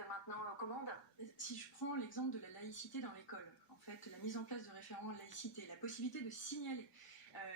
êtes maintenant aux commandes? Si je prends l'exemple de la laïcité dans l'école, en fait, la mise en place de référents laïcité, la possibilité de signaler,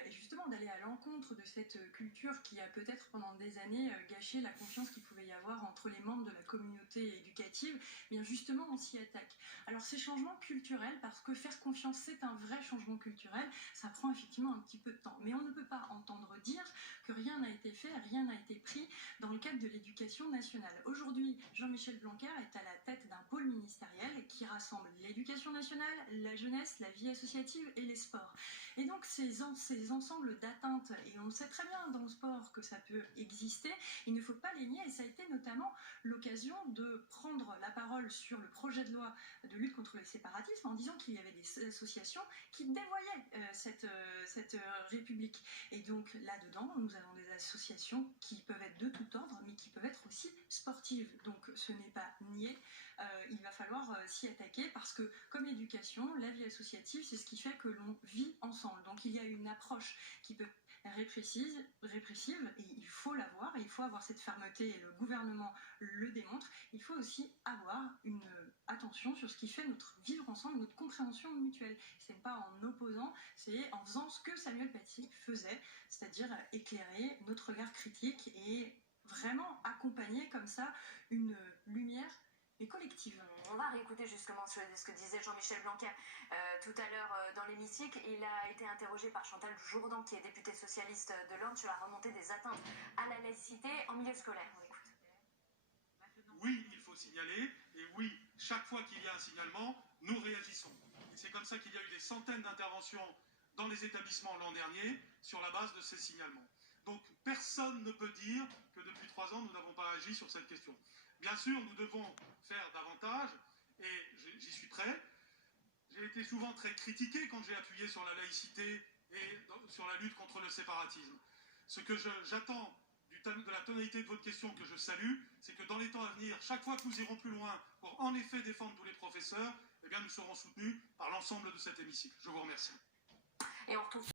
et justement d'aller à l'encontre de cette culture qui a peut-être pendant des années gâché la confiance qu'il pouvait y avoir entre les membres de la communauté éducative, eh bien justement on s'y attaque. Alors ces changements culturels, parce que faire confiance c'est un vrai changement culturel, ça prend effectivement un petit peu de temps. Mais on ne peut pas entendre dire que rien n'a été fait, rien n'a été pris dans le cadre de l'éducation nationale. Aujourd'hui, Jean-Michel Blanquer est à la tête d'un pôle ministériel qui rassemble l'éducation nationale, la jeunesse, la vie associative et les sports. Et donc ces ensembles d'atteintes, et on sait très bien dans le sport que ça peut exister, il ne faut pas les nier, et ça a été notamment l'occasion de prendre la parole sur le projet de loi de lutte contre le séparatisme en disant qu'il y avait des associations qui dévoyaient cette République. Et donc là-dedans, nous avons des associations qui peuvent être de tout ordre, mais qui peuvent être aussi sportives. Donc ce n'est pas nié, il va falloir s'y attaquer parce que comme l'éducation, la vie associative, c'est ce qui fait que l'on vit ensemble. Donc il y a une approche qui peut être répressive, et il faut l'avoir, et il faut avoir cette fermeté, et le gouvernement le démontre. Il faut aussi avoir une attention sur ce qui fait notre vivre ensemble, notre compréhension mutuelle. Ce n'est pas en opposant, c'est en faisant ce que Samuel Paty faisait, c'est-à-dire éclairer notre regard critique et vraiment accompagner comme ça une lumière collective. On va réécouter justement ce que disait Jean-Michel Blanquer tout à l'heure dans l'hémicycle. Il a été interrogé par Chantal Jourdan, qui est députée socialiste de l'Orne, sur la remontée des atteintes à la laïcité en milieu scolaire. On écoute. Oui, il faut signaler, et oui, chaque fois qu'il y a un signalement, nous réagissons. Et c'est comme ça qu'il y a eu des centaines d'interventions dans les établissements l'an dernier sur la base de ces signalements. Donc personne ne peut dire que depuis 3 ans, nous n'avons pas agi sur cette question. Bien sûr, nous devons faire davantage, et j'y suis prêt. J'ai été souvent très critiqué quand j'ai appuyé sur la laïcité et sur la lutte contre le séparatisme. Ce que j'attends de la tonalité de votre question, que je salue, c'est que dans les temps à venir, chaque fois que nous irons plus loin pour en effet défendre tous les professeurs, eh bien nous serons soutenus par l'ensemble de cet hémicycle. Je vous remercie. Et on retrouve